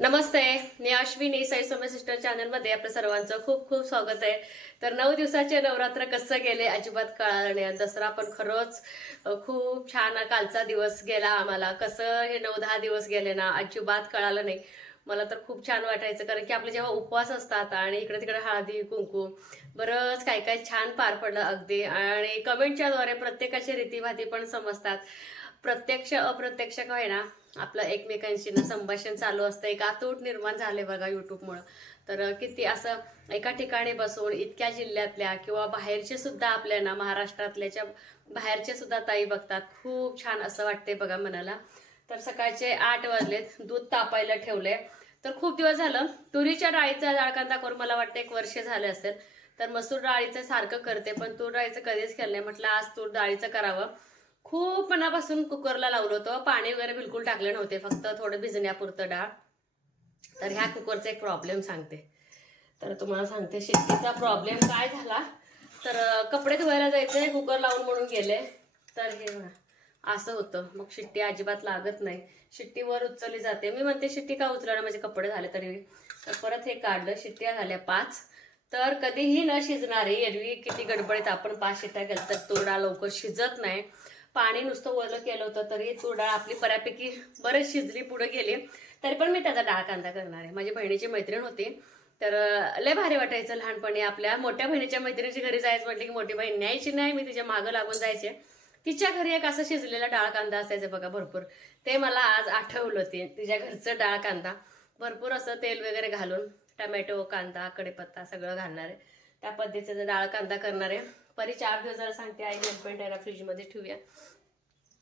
नमस्ते मी अश्विनी साई सोम्य सिस्टर चॅनलमध्ये आपल्या सर्वांचं खूप खूप स्वागत आहे. तर नऊ दिवसाचे नवरात्र कसं गेले अजिबात कळालं नाही. दसरा पण खरंच खूप छान कालचा दिवस गेला आम्हाला. कसं हे नऊ दहा दिवस गेले ना अजिबात कळालं नाही. मला तर खूप छान वाटायचं कारण की आपले जेव्हा उपवास असतात आणि इकडे तिकडे हळदी कुंकू बरंच काय काय छान पार पडलं अगदी. आणि कमेंटच्याद्वारे प्रत्येकाचे प्रत्येकाची रीतीभाती पण समजतात. प्रत्यक्ष अप्रत्यक्ष काय ना आपलं एकमेकांशी ना संभाषण चालू असतं एक आतूट निर्माण झाले बघा युट्यूबमुळं तर किती असं एका ठिकाणी बसून इतक्या जिल्ह्यातल्या किंवा बाहेरचे सुद्धा आपल्या ना महाराष्ट्रातल्याच्या बाहेरचे सुद्धा ताई बघतात. खूप छान असं वाटते बघा मनाला. तर सकाळचे आठ वाजलेत दूध तापायला ठेवले तर खूप दिवस झालं तुरीच्या डाळीचा जाळकांदा करून मला वाटतं एक वर्ष झाले असेल. तर मसूर डाळीचं सारखं करते पण तूर डाळीचं कधीच केलं नाही. म्हटलं आज तूर डाळीचं करावं. खूप मनापासून कुकरला लावलं होतं. पाणी वगैरे बिलकुल टाकले नव्हते. फक्त थोडं भिजण्यापुरतं डाळ. तर ह्या कुकरचा एक प्रॉब्लेम सांगते. तर तुम्हाला सांगते शेतीचा प्रॉब्लेम काय झाला? तर कपडे धुवायला जायचे कुकर लावून म्हणून गेले. तर हे असं होतं. मग शिट्टी अजिबात लागत नाही. शिट्टी वर उचलली जाते. मी म्हणते शिट्टी का उचलणार माझे कपडे झाले तरी. तर परत हे काढलं. शिट्ट्या झाल्या पाच. तर कधीही न शिजणारी एरवी किती गडबडीत आपण पाच शिट्ट्या केल्या तर तूर डाळ लवकर शिजत नाही. पाणी नुसतं ओलं केलं होतं तरी तूर डाळ आपली बऱ्यापैकी बरंच शिजली पुढे गेली. तरी पण मी त्याचा डाळ कांदा करणार आहे. माझी बहिणीची मैत्रीण होती. तर लय भारी वाटायचं लहानपणी आपल्या. मोठ्या बहिणीच्या मैत्रिणीच्या घरी जायचं म्हटलं की मोठी बहीण न्यायची नाही मी तिच्या मागं लागून जायचे. तिच्या घरी एक असं शिजलेला डाळ कांदा असायचं बघा भरपूर. ते मला आज आठवलं ते तिच्या घरचं डाळ कांदा. भरपूर असं तेल वगैरे घालून टमॅटो कांदा कढीपत्ता सगळं घालणार आहे. त्या पद्धतीचं डाळ कांदा करणार आहे. परी चार दिवस जरा सांगते आई नेलपेंट आहे ना फ्रीजमध्ये ठेवूया.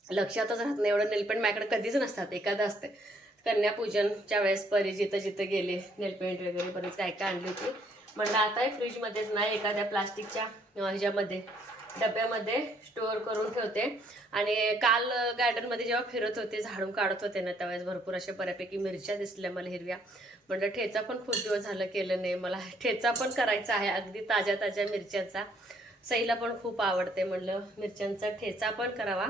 लक्षातच राहत नाही एवढं नेलपेंट माझ्याकडे कधीच नसतात एखादं असते कन्यापूजनच्या वेळेस परी जिथं जिथं गेले नेलपेंट वगैरे बरीच काय काय आणली होती. म्हणलं आता हे फ्रीजमध्येच नाही एखाद्या प्लास्टिकच्या ह्याच्यामध्ये डब्यामध्ये स्टोअर करून ठेवते. आणि काल गार्डनमध्ये जेव्हा फिरत होते झाडून काढत होते ना त्यावेळेस भरपूर अशा बऱ्यापैकी मिरच्या दिसल्या मला हिरव्या. म्हणलं ठेचा पण खूप दिवस झालं केलं नाही मला ठेचा पण करायचा आहे अगदी ताज्या ताज्या मिरच्यांचा. सईला पण खूप आवडते म्हणलं मिरच्यांचा ठेचा पण करावा.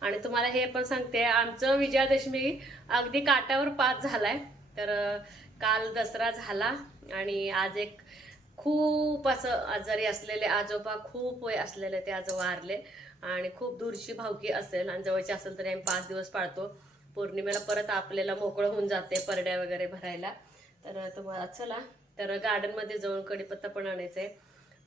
आणि तुम्हाला हे पण सांगते आमचं विजयादशमी अगदी काटावर पास झालाय. तर काल दसरा झाला आणि आज एक खूप असं आजारी असलेले आजोबा खूप वय असलेले ते आज वारले. आणि खूप दूरची भावकी असेल आणि जवळची असेल तरी आम्ही पाच दिवस पाळतो. पौर्णिमेला परत आपल्याला मोकळं होऊन जाते परड्या वगैरे भरायला. तर तुम्हाला चला. तर गार्डनमध्ये जाऊन कडीपत्ता पण आणायचा आहे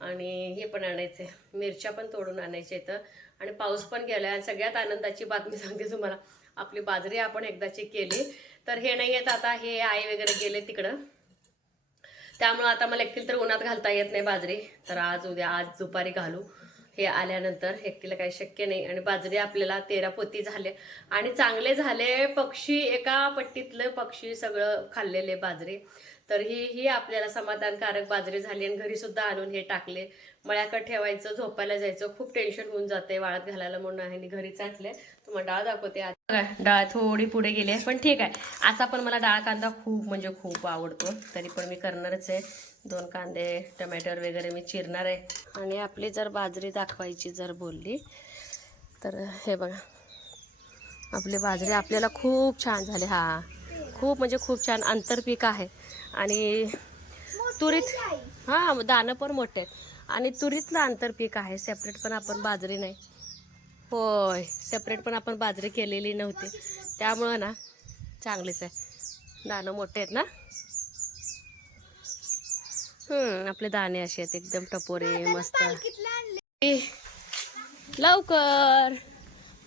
आणि हे पण आणायचे मिरच्या पण तोडून आणायच्या इथं. आणि पाऊस पण गेलाय. आणि सगळ्यात आनंदाची बातमी सांगते तुम्हाला. आपली बाजरी आपण एकदाची केली. तर हे नाही येत आता. हे आई वगैरे गेले तिकडं. त्यामुळं आता मला एकटील तर उन्हात घालता येत नाही बाजरी. तर आज उद्या आज दुपारी घालू. हे आल्यानंतर एकटीला काही शक्य नाही. आणि बाजरी आपल्याला तेरा पोती झाले. आणि चांगले झाले. पक्षी एका पट्टीतले पक्षी सगळं खाल्लेले बाजरी. तर ही ही आपल्याला समाधानकारक बाजरी झाली आणि घरी सुद्धा आणून हे टाकले. मळ्याकडे ठेवायचं झोपायला जायचं खूप टेन्शन होऊन जाते वाळत घालायला म्हणून आहे घरी चाटले. तुम्हाला डाळ दाखवते डाळ थोडी पुढे गेली आहे पण ठीक आहे. आता पण मला डाळ कांदा खूप म्हणजे खूप आवडतो. तरी पण मी करणारच आहे. दोन कांदे टमॅटर वगैरे मी चिरणार आहे. आणि आपली जर बाजरी दाखवायची जर बोलली तर हे बघा. आपली बाजरी आपल्याला खूप छान झाली. हा. खूप म्हणजे खूप छान आंतरपीक आहे. आणि तुरीत हां दाणं पण मोठे आहेत. आणि तुरीतलं आंतरपीक आहे सेपरेट पण आपण बाजरी नाही. होय सेपरेट पण आपण बाजरी केलेली नव्हती. त्यामुळं ना चांगलीच आहे. दाणं मोठे आहेत ना? हम्म आपले दाणे असे आहेत एकदम टपोरे मस्त. लवकर.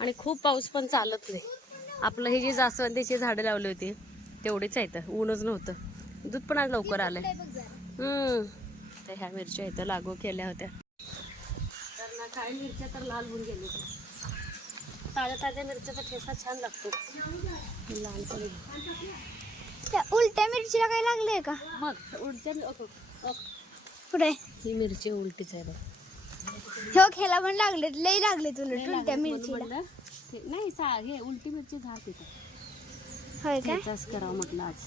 आणि खूप पाऊस पण चालत नाही. आपलं हे जी जास्वंदीची झाडं लावली होती तेवढीच आहेत ऊनच नव्हतं. दूध पण आज लवकर आलंय. हम्म. तर ह्या मिरच्या इथं लागू केल्या होत्या. तर ना काही मिरच्या तर लाल होऊन गेली ताज्या ताज्या मिरच्याचा ठेसा छान लागतो. लहानपणी त्या उलट्या मिरचीला काही लागलंय का? मग उलट्या ओके, ओके. पुढे ही मिरची उलटीच आहे बघ. हो खेळा पण लागले लई लागले तुला उलट्या मिरचीला. नाही सा हे उलटी मिरची झाड तिथं. होय काय? त्याचाच करावं म्हटलं आज.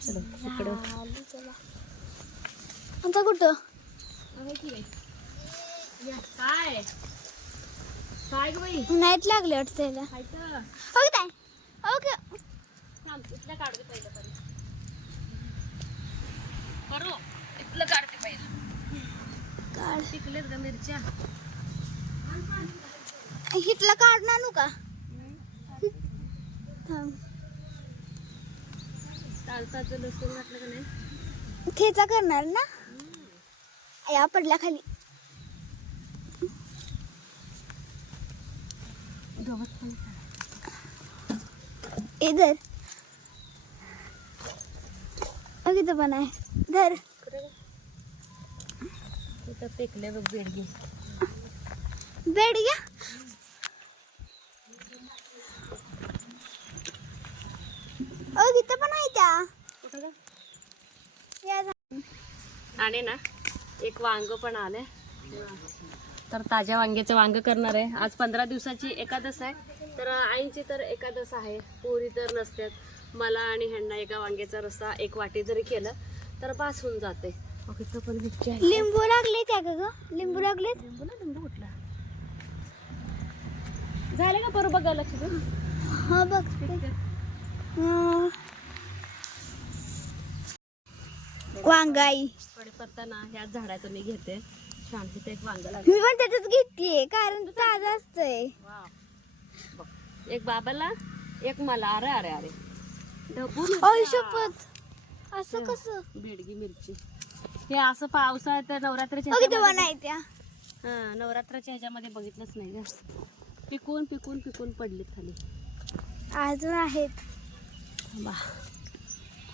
चलो इकडं. आता कुठं? काय काय बाई नाईट लागले आहे ओके. थांब इथलं काढते पहिलं इथलं काढते पहिलं काढ. पिकलेत ग मिरच्या हिटला काढ ना नु का थांब. तालताचं लसूण घातलं का नाही? ठेचा करणार ना? या पडल्या खाली. इधर बघ इथं पण आहे. धर. पिकले बघ. बेडगी. बेड घ्या ओ इथं पण आहे त्या. आणि ना एक वांग पण आलंय. तर ताज्या वांग्याचं वांग करणार आहे. आज पंधरा दिवसाची एकादश आहे. तर आईंची तर एकादश आहे. पोरी तर नसतात मला आणि ह्यांना एका वांग्याचा रस्सा एक वाटी जरी केलं तर बास होऊन जाते पण लिंबू लागले त्या का ग. लिंबू लागले लिंबू ना लिंबू कुठला? झालं का बरोबर बघा लक्ष देऊन? हा बघ. वांगाई. कडीपत्ता ना ह्याच झाडाचं मी घेते. छान तिथे एक वांग लागलं मी पण त्याच्याच घेतीये कारण तो ताजा असतोय. बघ. एक बाबाला एक मला. अरे अरे अरे. ढबू. शपथ. असं कसं? बेडगी मिरची. हे असं पावसाळ्यात तर नवरात्राच्या बघ ह्याच्यामध्ये- आहे त्या हा नवरात्राच्या ह्याच्यामध्ये बघितलंच नाही ग. पिकून पिकून पिकून पडली खाली. अजून आहेत. थांबा.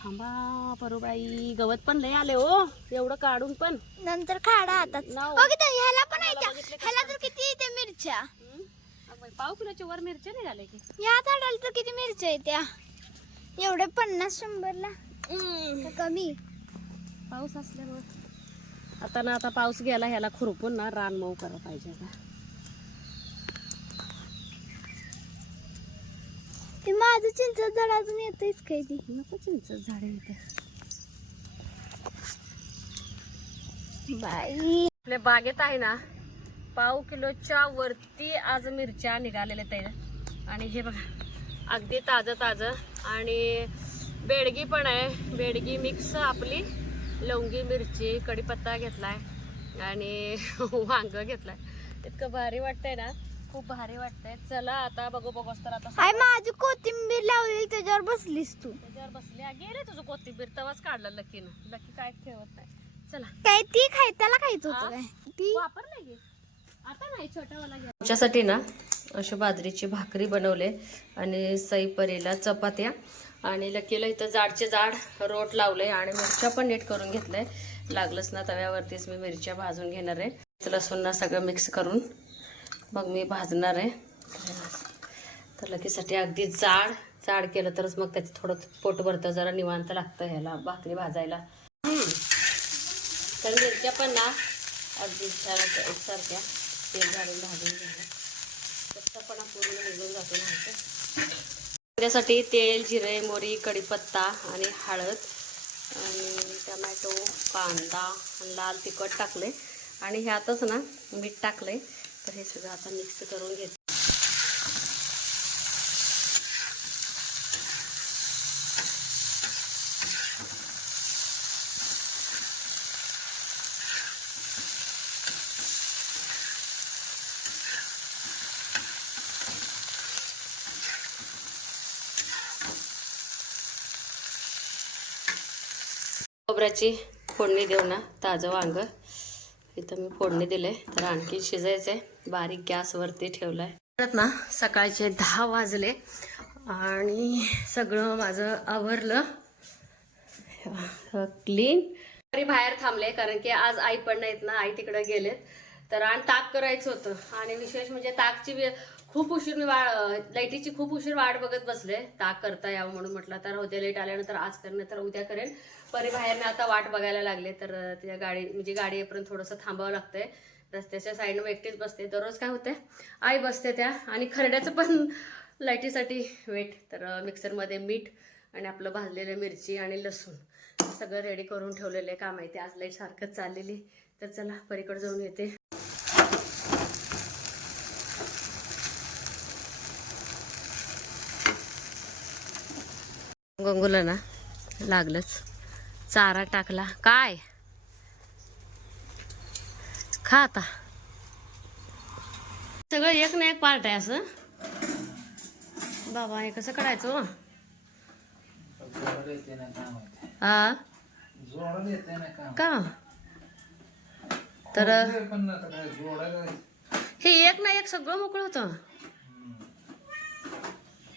थांबा परोबाई. गवत पण लय आले हो. एवढं काढून पण. नंतर खाडा आता नाव. ह्याला पण बघितले ह्याला तर किती येते मिरच्या? हम्म. अगं बाई, पाव किलोच्या वर मिरच्या निघाले की. या झाडाला तर किती मिरच्या आहे त्या एवढे पन्नास शंभरला. का कमी? पाऊस असल्यामुळे. आता ना आता पाऊस गेला ह्याला खुरपून ना रान मऊ करायला पाहिजे आता ते माझं चिंच झाड अजून येतच ती नको चिंच झाडे इथे बाई. आपल्या बागेत आहे ना पाव किलोच्या वरती आज मिरच्या निघालेल्या आहेत आणि हे बघा अगदी ताजं ताजं. आणि बेडगी पण आहे. बेडगी मिक्स आपली. लवंगी मिरची कढीपत्ता घेतलाय. आणि वांग घेतलाय. इतकं भारी वाटतंय ना. खूप भारी वाटतंय. चला आता बघू बघूस तर आता हाय माझी कोथिंबीर लावलेली त्याच्यावर बसलीस तू. त्याच्यावर बसले. गेले तुझं कोथिंबीर तवाच काढलं लकीनं. लकी काय ठेवत नाही. चला. काय ती खाय त्याला खायचं? होतं काय? ती? वापरलंय की आता नाही छोटावाला घ्या आमच्यासाठी ना अशी बाजरीची भाकरी बनवले आणि सईपरीला चपात्या. आणि लकीला इथं जाडचे जाड रोट लावले आणि मिरच्या पण नीट करून घेतलंय. लागलंच ना तव्यावरतीच मी मिरच्या भाजून घेणार आहे. लसूण ना सगळं मिक्स करून. मग मी भाजणार आहे. तर लगेचसाठी अगदी जाड जाड केलं तरच मग त्याचं थोडं पोट भरतं जरा निवांत लागतं ह्याला भाकरी भाजायला. तर मिरच्या पण ना अगदी छान एकसारख्या. तेल घालून भाजून घ्यायला. कच्चापणा पूर्ण निघून जातो नाही त्यासाठी तेल जिरे मोरी कढीपत्ता आणि हळद आणि टमॅटो कांदा लाल तिखट टाकले आणि ह्यातच ना मीठ टाकले तर हे सगळं आता मिक्स करून घेते. खोबऱ्याची फोडणी देऊ ना ताजं वांग इथं मी फोडणी दिले तर आणखी शिजायचंय. बारीक गॅसवरती ठेवलंय. परत ना सकाळचे दहा वाजले आणि सगळं माझं आवरलं. क्लीन तरी बाहेर थांबले कारण की आज आई पण नाहीत ना आई तिकडे गेलेत. तर आणि ताक करायचं होतं. आणि विशेष म्हणजे ताकची खूप उशीर मी वा लाईटीची खूप उशीर वाट बघत बसले. ताक करता यावं म्हणून म्हटलं तर उद्या लेट आल्यानंतर आज करेन तर उद्या करेन. परी बाहेरनं आता वाट बघायला लागले तर त्या गाडी म्हणजे गाडी येईपर्यंत थोडंसं थांबावं लागतंय. रस्त्याच्या साईडनं एकटीच बसते. दररोज काय होते आई बसते त्या आणि खरड्याचं पण लाईटीसाठी वेट. तर मिक्सरमध्ये मीठ आणि आपलं भाजलेलं मिरची आणि लसूण सगळं रेडी करून ठेवलेलं आहे. काम आहे ते आज लाइट सारखंच चाललेली. तर चला परीकडे जाऊन येते. गंगूला ना लागलंच. चारा टाकला. काय? खा आता. सगळं एक ना एक पार्ट आहे असं. बाबा हे कसं करायचं हा? हो? का? तर हे एक ना एक सगळं मोकळं होतं.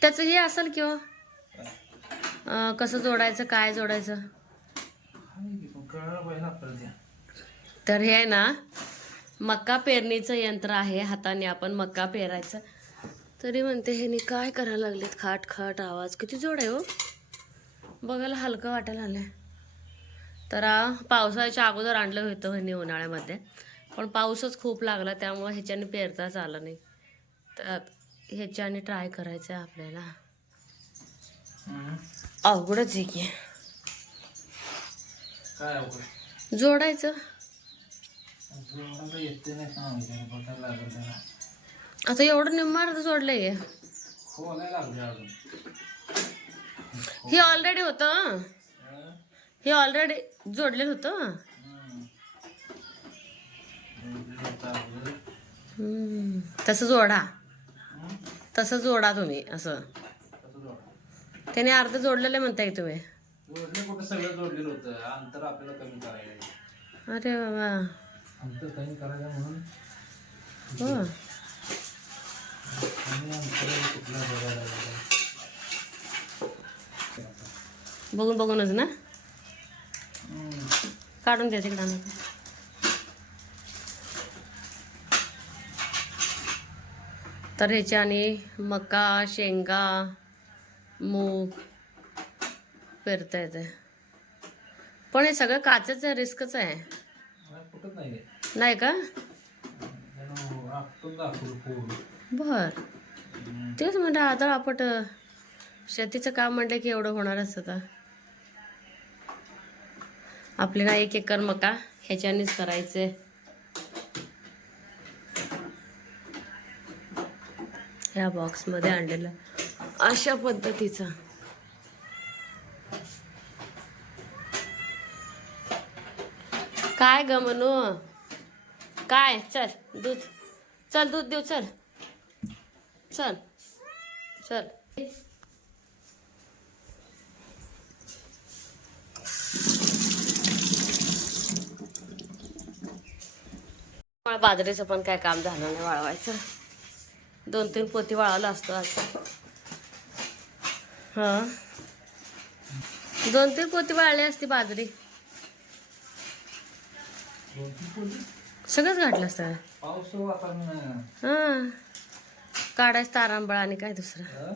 त्याचं हे असेल किंवा? कसं जोडायचं काय जोडायचं? तर हे आहे ना मक्का पेरणीचं यंत्र आहे हाताने आपण मक्का पेरायचं. तरी म्हणते हे काय करायला लागलेत? खाट खाट आवाज. किती जोड आहे हो? बघायला हलकं वाटायला आलं तर पावसाच्या पावसाळ्याच्या अगोदर आणलं होतं ह्यांनी उन्हाळ्यामध्ये. पण पाऊसच खूप लागला त्यामुळे ह्याच्याने पेरताच आलं नाही. तर ह्याच्याने ट्राय करायचं आहे आपल्याला. अवघडच आहे की. काय अवघड? जोडायचं. येते बघायला लागलं त्याला. आता एवढं निम्मार जोडलंय. लागले अजून. हे ऑलरेडी होतं हं? हे ऑलरेडी जोडलेलं होतं. अगोदर. हम्म, तसं जोडा. हं? तसं जोडा तुम्ही असं. त्याने अर्ध जोडलेलं म्हणताय तुम्ही जोडले कुठं सगळं जोडलेलं होतं अंतर आपल्याला कमी करायला आहे. अरे बाबा अंतर कमी करायचं म्हणून हो बघून बघूनच ना. काढून द्या तिकडं. तर ह्याच्याने मका शेंगा मूग पेरता येते पण हे सगळं काचेच रिस्कच आहे. नाही आहे. नाही का? बर. तेच म्हणलं आता आपण शेतीचं काम म्हटलं की एवढं होणारच आता आपल्याला एक एकर मका ह्याच्यानेच करायचे. ह्या बॉक्समध्ये आणलेलं. अशा पद्धतीचं. काय ग म्हणू काय? चल दूध. चल दूध देऊ चल. चल. चल. बाजरीचं पण काय काम झालं नाही वाळवायचं. दोन तीन पोती वाळवलं असतं आज. हा. दोन तीन पोती वाळली असती बाजरी. सगळंच घातलं असतं. हा. काढायचं तारांबळ आणि काय दुसरं?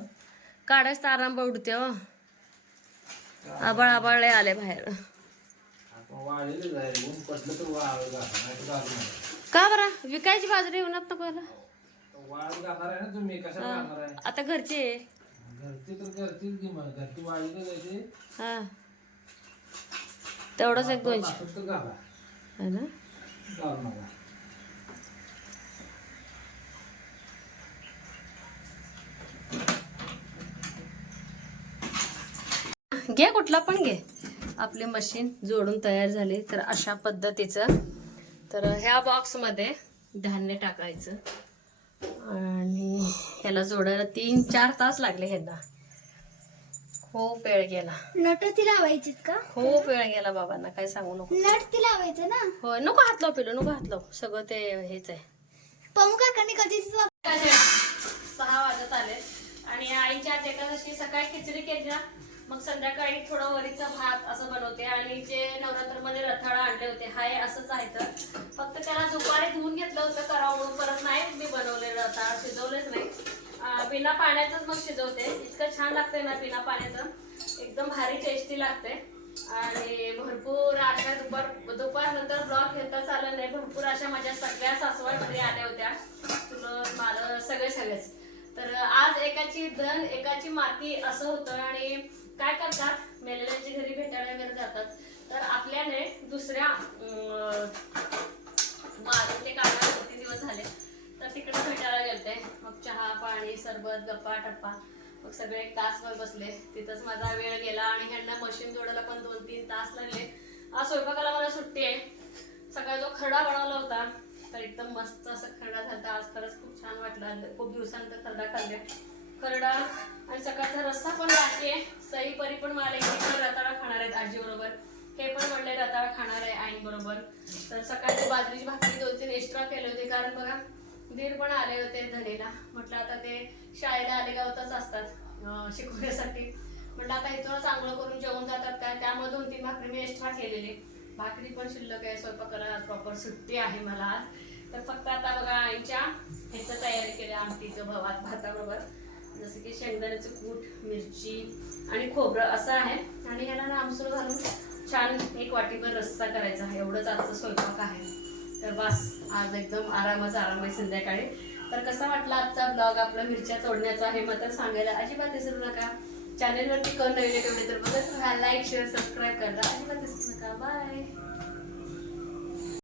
काढायचं तारांबळ उडते हो. आबाळ आबाळ आले बाहेर. का बरं? विकायची बाजरी उन्हात नको आता घरची. आहे घरची तर घरचीच की मग. घरची वाळलेलं जायचे हा. तेवढंच एक दोनशे. है ना? घे कुठला पण घे. आपली मशीन जोडून तयार झाली तर अशा पद्धतीचं. तर ह्या बॉक्समध्ये धान्य टाकायचं. आणि ह्याला जोडायला तीन चार तास लागले ह्यांना. खूप वेळ गेला. नट ती लावायचीत का? खूप वेळ गेला बाबांना काय सांगू नको. नट ती लावायचं ना? हो नको हात लाव पिलो नको हात लाव. सगळं ते हेच आहे. पमू काकांनी कधीच सहा वाजत आले आणि आईच्या एकादशी सकाळी खिचडी केली ना मग संध्याकाळी थोडं वरीचा भात असं बनवते आणि जे नवरात्रमध्ये रथाळा आणले होते हाय असंच आहे तर. फक्त त्याला दुपारी धुवून घेतलं होतं करावं म्हणून परत नाही मी बनवले आता शिजवलेच नाही. बिना पाण्याचंच मग शिजवते. इतकं छान लागतंय ना बिना पाण्याचं. एकदम भारी टेस्टी लागते. आणि भरपूर अशा दुपार दुपार नंतर ब्लॉग घेताच आलं नाही. भरपूर अशा माझ्या सगळ्या सासवडमध्ये घरी आल्या होत्या. चुलत मालं सगळे सगळेच. तर आज एकाची धन एकाची माती असं होतं आणि काय करतात? मेलेल्यांच्या घरी भेटायला वगैरे जातात. तर आपल्याने दुसऱ्या अं, माझं ते किती दिवस झाले? तर तिकडे भेटायला गेलते. मग चहा पाणी सरबत गप्पा टप्पा मग सगळे एक तासभर बसले. तिथंच माझा वेळ गेला आणि ह्यांना मशीन जोडायला पण दोन तीन तास लागले. आज स्वयंपाकाला मला सुट्टी आहे. सकाळी जो खरडा बनवला होता तर एकदम मस्त असं खरडा झाला आज खरंच खूप छान वाटलं. खूप दिवसानंतर खरडा खाल्ले खरडा आणि सकाळचा रस्सा पण बाकी आहे सई परी पण मला एक पण रताळा खाणार आहेत आजी बरोबर. हे पण म्हणले रताळा खाणार आहे आईंबरोबर तर सकाळची बाजरीची भाकरी दोन तीन एक्स्ट्रा केले होते. कारण बघा दीर पण आले होते धनेला. म्हटलं आता ते शाळेला आले गावतच असतात शिकवण्यासाठी. म्हटलं आता इथून चांगलं करून जेवण जातात काय त्यामुळे दोन तीन भाकरी मी एक्स्ट्रा केलेली. भाकरी पण शिल्लक आहे स्वयंपाकाला प्रॉपर सुट्टी आहे मला आज. तर फक्त आता बघा आईच्या ह्याचं तयारी केली आमटीचं भात भाताबरोबर. जसं की शेंगदाण्याचं कूट मिरची आणि खोबरं असं आहे. आणि ह्याला ना घालून छान एक वाटीभर रस्सा करायचा आहे. एवढंच आजचा स्वयंपाक आहे. तर बस आज एकदम आरामच आराम आहे संध्याकाळी. तर कसा वाटला आजचा ब्लॉग आपला मिरच्या तोडण्याचा आहे मात्र सांगायला अजिबात विसरू नका. चॅनेलवरती कोण नवीन आहे तर बघत राहा. लाईक शेअर सबस्क्राईब करा अजिबात विसरू नका. बाय